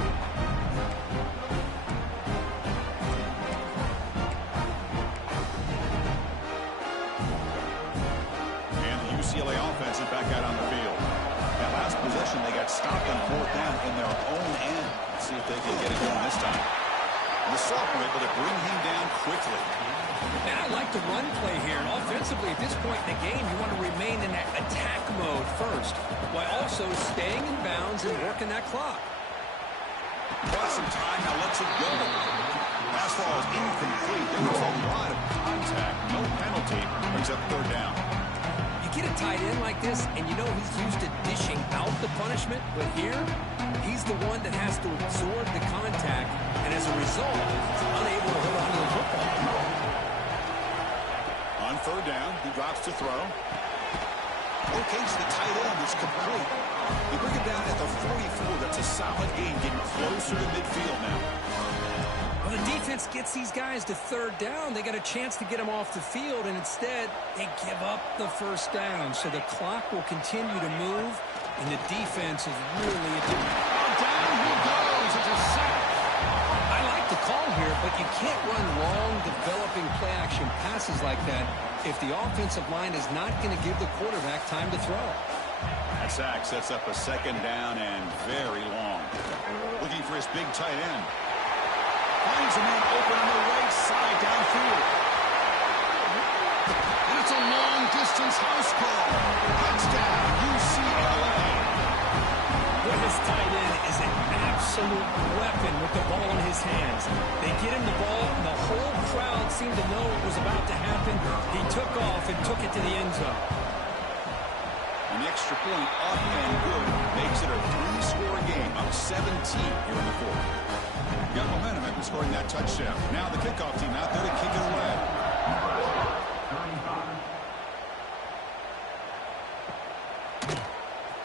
And the UCLA offense is back out on the field. That last possession, they got stopped on 4th down in their own end. Let's see if they can get it going this time. And the sophomore able to bring him down quickly. And I like the run play here. And offensively, at this point in the game, you want to remain in that attack mode first, while also staying in bounds and working that clock. Bought some time, now lets it go. Pass ball is incomplete. There was a lot of contact. No penalty. Brings up 3rd down. You get a tight end like this, and you know he's used to dishing out the punishment, but here, he's the one that has to absorb the contact, and as a result, he's unable to hold on to the football. On 3rd down, he drops to throw. Locates the tight end. It's complete. They bring it down at the 44. That's a solid gain, getting closer to midfield now. Well, the defense gets these guys to 3rd down. They got a chance to get them off the field, and instead, they give up the 1st down. So the clock will continue to move, and the defense is really... Down he goes. It's a sack. I like the call here, but you can't run long, developing play-action passes like that if the offensive line is not going to give the quarterback time to throw. That sack sets up a 2nd down and very long. Looking for his big tight end. Finds a man open on the right side downfield. And it's a long-distance house call. Touchdown, UCLA. Well, this tight end is an absolute absolute weapon with the ball in his hands. They get him the ball, and the whole crowd seemed to know it was about to happen. He took off and took it to the end zone. An extra point up and good makes it a 3-score game, up 17 here in the fourth. Got momentum after scoring that touchdown. Now the kickoff team out there to kick it away.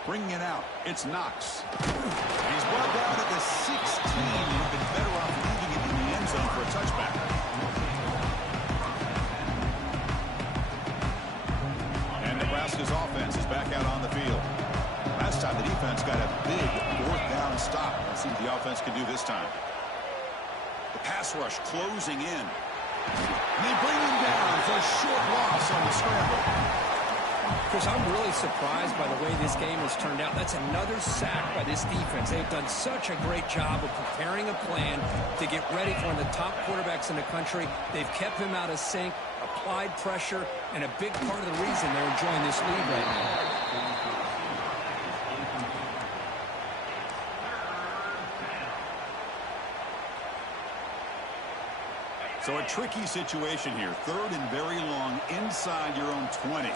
Bringing it out, it's Knox. He's brought down at the 16. You've been better off leaving it in the end zone for a touchback. And Nebraska's offense is back out on the field. Last time the defense got a big fourth down stop. Let's see what the offense can do this time. The pass rush closing in. And they bring him down for a short loss on the scramble. Chris, I'm really surprised by the way this game has turned out. That's another sack by this defense. They've done such a great job of preparing a plan to get ready for one of the top quarterbacks in the country. They've kept him out of sync, applied pressure, and a big part of the reason they're enjoying this lead right now. So a tricky situation here. Third and very long inside your own 20.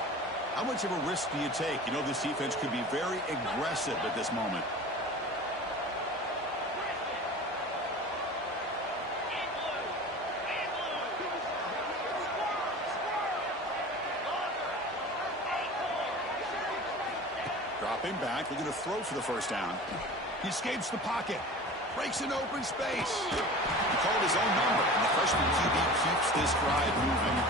How much of a risk do you take? You know this defense could be very aggressive at this moment. Dropping back, looking to throw for the first down. He escapes the pocket. Breaks an open space. He called his own number, and the freshman QB keeps this drive moving.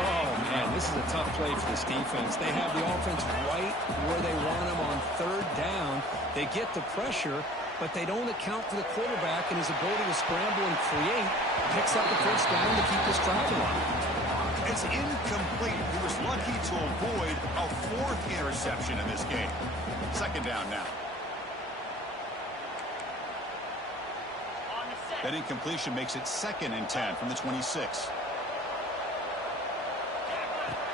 Oh, man, this is a tough play for this defense. They have the offense right where they want them on third down. They get the pressure, but they don't account for the quarterback and his ability to scramble and create. Picks up the first down to keep this drive alive. It's incomplete. He was lucky to avoid a fourth interception in this game. Second down now. That incompletion makes it 2nd and 10 from the 26.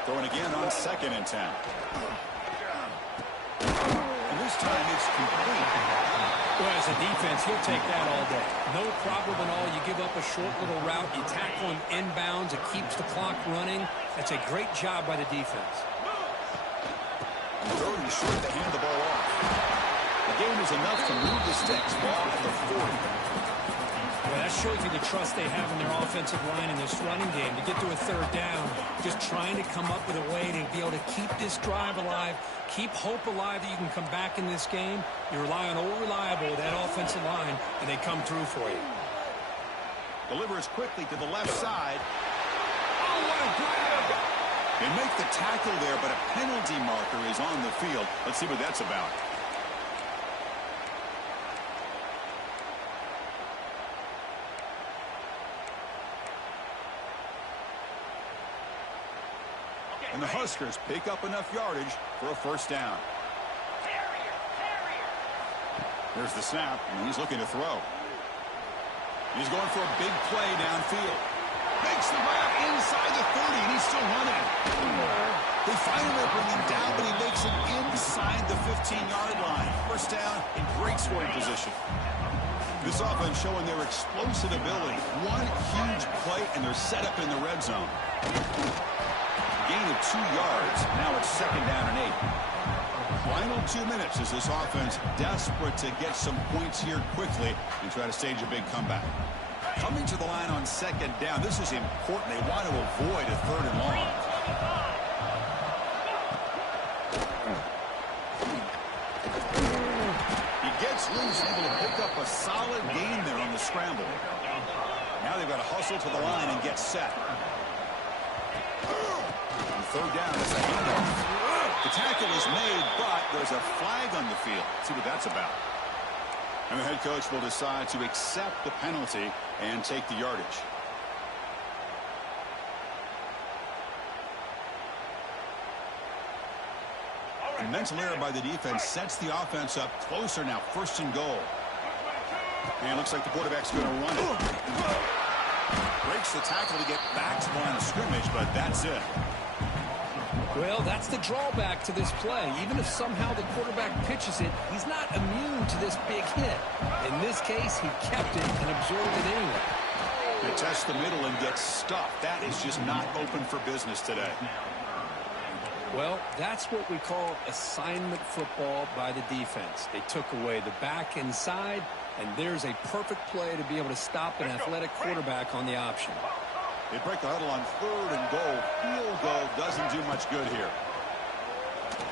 Throwing again on 2nd and 10. And this time it's complete. Well, as a defense, he'll take that all day. No problem at all. You give up a short little route. You tackle him inbounds. It keeps the clock running. That's a great job by the defense. Third and short to hand the ball off. The game is enough to move the sticks. Ball at the 40. Well, that shows you the trust they have in their offensive line in this running game. To get to a third down, just trying to come up with a way to be able to keep this drive alive, keep hope alive that you can come back in this game. You rely on old reliable, that offensive line, and they come through for you. Delivers quickly to the left side. Oh, what a grab! They make the tackle there, but a penalty marker is on the field. Let's see what that's about. And the Huskers pick up enough yardage for a first down. There's the snap, and he's looking to throw. He's going for a big play downfield. Makes the grab inside the 30, and he's still running. They finally bring him down, but he makes it inside the 15-yard line. First down in great scoring position. This offense showing their explosive ability. One huge play, and they're set up in the red zone. Gain of 2 yards. Now it's 2nd down and 8. Final 2 minutes as this offense desperate to get some points here quickly and try to stage a big comeback. Coming to the line on 2nd down. This is important. They want to avoid a 3rd and long. He gets loose, able to pick up a solid gain there on the scramble. Now they've got to hustle to the line and get set. Third down is a handoff. The tackle is made, but there's a flag on the field. Let's see what that's about. And the head coach will decide to accept the penalty and take the yardage. A mental error by the defense sets the offense up closer now. 1st and goal. And it looks like the quarterback's going to run it. Breaks the tackle to get back to the line of scrimmage, but that's it. Well, that's the drawback to this play. Even if somehow the quarterback pitches it, he's not immune to this big hit. In this case, he kept it and absorbed it anyway. They test the middle and get stuffed. That is just not open for business today. Well, that's what we call assignment football by the defense. They took away the back inside, and there's a perfect play to be able to stop an athletic quarterback on the option. They break the huddle on 3rd and goal. Field goal doesn't do much good here.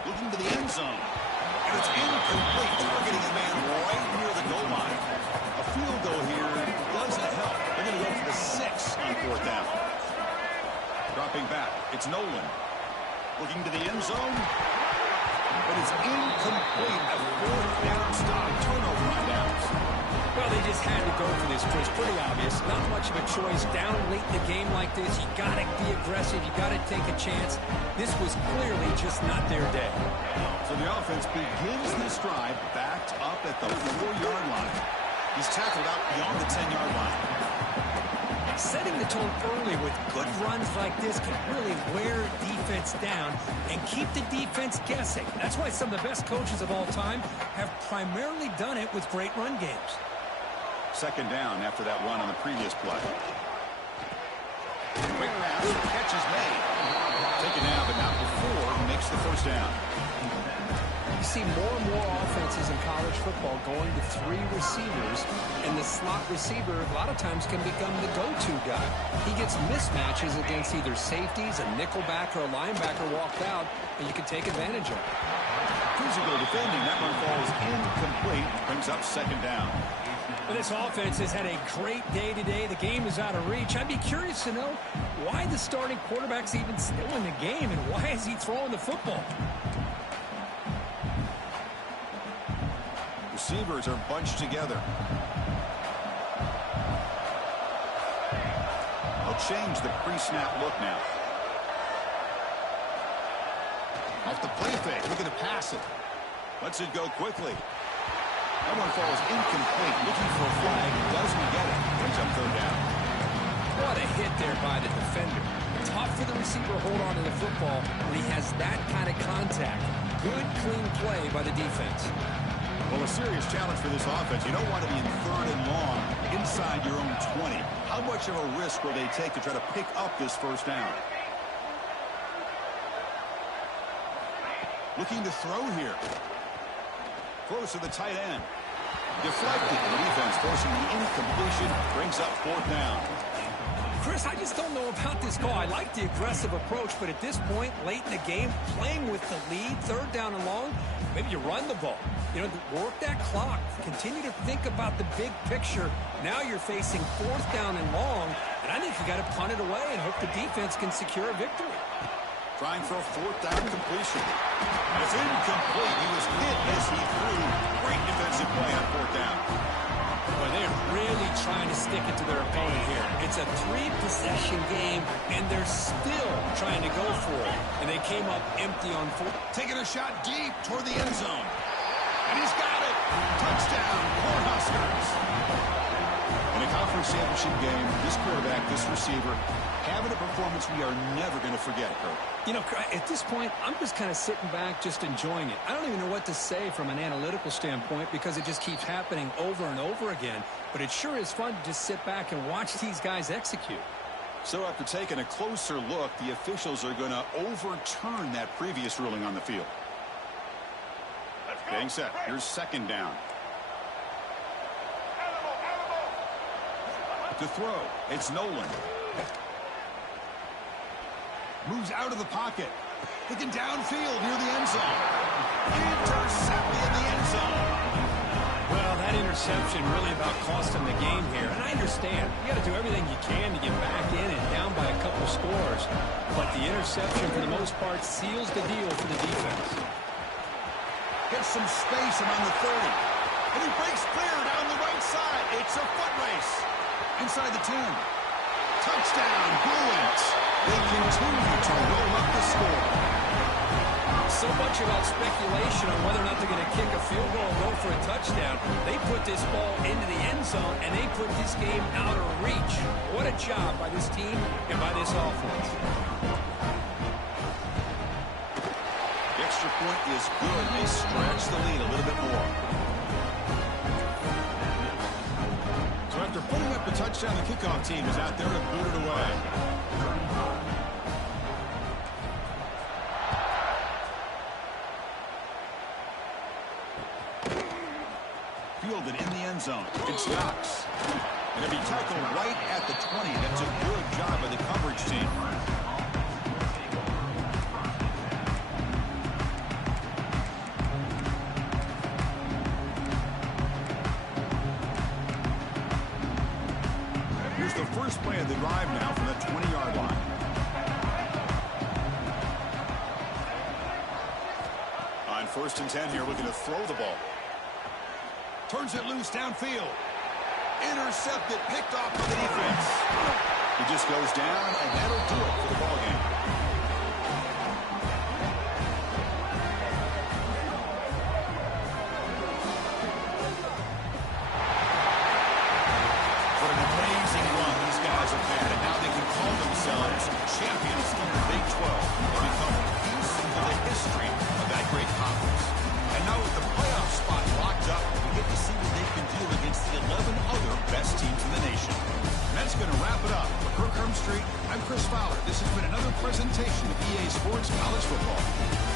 Looking to the end zone. And it's incomplete, targeting a man right near the goal line. A field goal here doesn't help. They're going to go for the 6 on 4th down. Dropping back, it's Nolan. Looking to the end zone. But it's incomplete. A 4th down stop. Turnover on downs. Well, they just had to go for this, Chris. Pretty obvious. Not much of a choice. Down late in the game like this, you got to be aggressive. You got to take a chance. This was clearly just not their day. So the offense begins this drive backed up at the 4-yard line. He's tackled out beyond the 10-yard line. Setting the tone early with good runs like this can really wear defense down and keep the defense guessing. That's why some of the best coaches of all time have primarily done it with great run games. 2nd down after that run on the previous play. Quick pass, catch is made. Taken down, but not before he makes the 1st down. You see more and more offenses in college football going to 3 receivers, and the slot receiver a lot of times can become the go-to guy. He gets mismatches against either safeties, a nickelback, or a linebacker walked out, and you can take advantage of it. Physical defending, that one falls incomplete, brings up 2nd down. Well, this offense has had a great day today. The game is out of reach. I'd be curious to know why the starting quarterback's even still in the game, and why is he throwing the football? Receivers are bunched together. They'll change the pre-snap look now. Off the play fake, looking to pass it. Lets it go quickly. That one falls incomplete. Looking for a flag, doesn't get it. Brings up 3rd down. What a hit there by the defender. Tough for the receiver to hold on to the football when he has that kind of contact. Good, clean play by the defense. Well, a serious challenge for this offense. You don't want to be in 3rd and long inside your own 20. How much of a risk will they take to try to pick up this 1st down? Looking to throw here. Close to the tight end. Deflected. The defense forcing the incompletion. Brings up 4th down. Chris, I just don't know about this call. I like the aggressive approach, but at this point, late in the game, playing with the lead, 3rd down and long, maybe you run the ball. You know, work that clock. Continue to think about the big picture. Now you're facing 4th down and long, and I think you got to punt it away and hope the defense can secure a victory. Trying for a 4th down completion. It's incomplete. He was hit as he threw. Great defensive play on 4th down. Well, they're really trying to stick it to their opponent here. It's a 3-possession game, and they're still trying to go for it. And they came up empty on 4th. Taking a shot deep toward the end zone. And he's got it. Touchdown, Cornhuskers. In a conference championship game, this quarterback, this receiver, having a performance we are never going to forget, Kurt. You know, at this point, I'm just kind of sitting back, just enjoying it. I don't even know what to say from an analytical standpoint because it just keeps happening over and over again. But it sure is fun to just sit back and watch these guys execute. So after taking a closer look, the officials are going to overturn that previous ruling on the field. Getting set. Here's 2nd down. To throw, it's Nolan. Moves out of the pocket. Looking downfield near the end zone. Intercepted in the end zone. Well, that interception really about cost them the game here. And I understand. You got to do everything you can to get back in and down by a couple scores. But the interception, for the most part, seals the deal for the defense. Gets some space around the 30. And he breaks clear down the right side. It's a foot race. Inside the 10. Touchdown, Bruins. They continue to roll up the score. So much about speculation on whether or not they're going to kick a field goal and go for a touchdown. They put this ball into the end zone, and they put this game out of reach. What a job by this team and by this offense. point is good. They stretch the lead a little bit more. So after putting up the touchdown, the kickoff team is out there to boot it away. Fielded in the end zone. It's Knox. Going to be tackled right at the 20. That's a good job by the coverage team. Here's the first play of the drive now from the 20-yard line. On 1st and 10 here, looking to throw the ball. Turns it loose downfield. Intercepted, picked off by the defense. He just goes down, and that'll do it for the ball game. What an amazing run these guys have had, and now they can call themselves champions in the Big 12 and become a piece of the history of that great conference. And now with the playoff spot locked up, we get to see what they can do against the 11 other best teams in the nation. And that's going to wrap it up. For Kirk Street, I'm Chris Fowler. This has been another presentation of EA Sports College Football.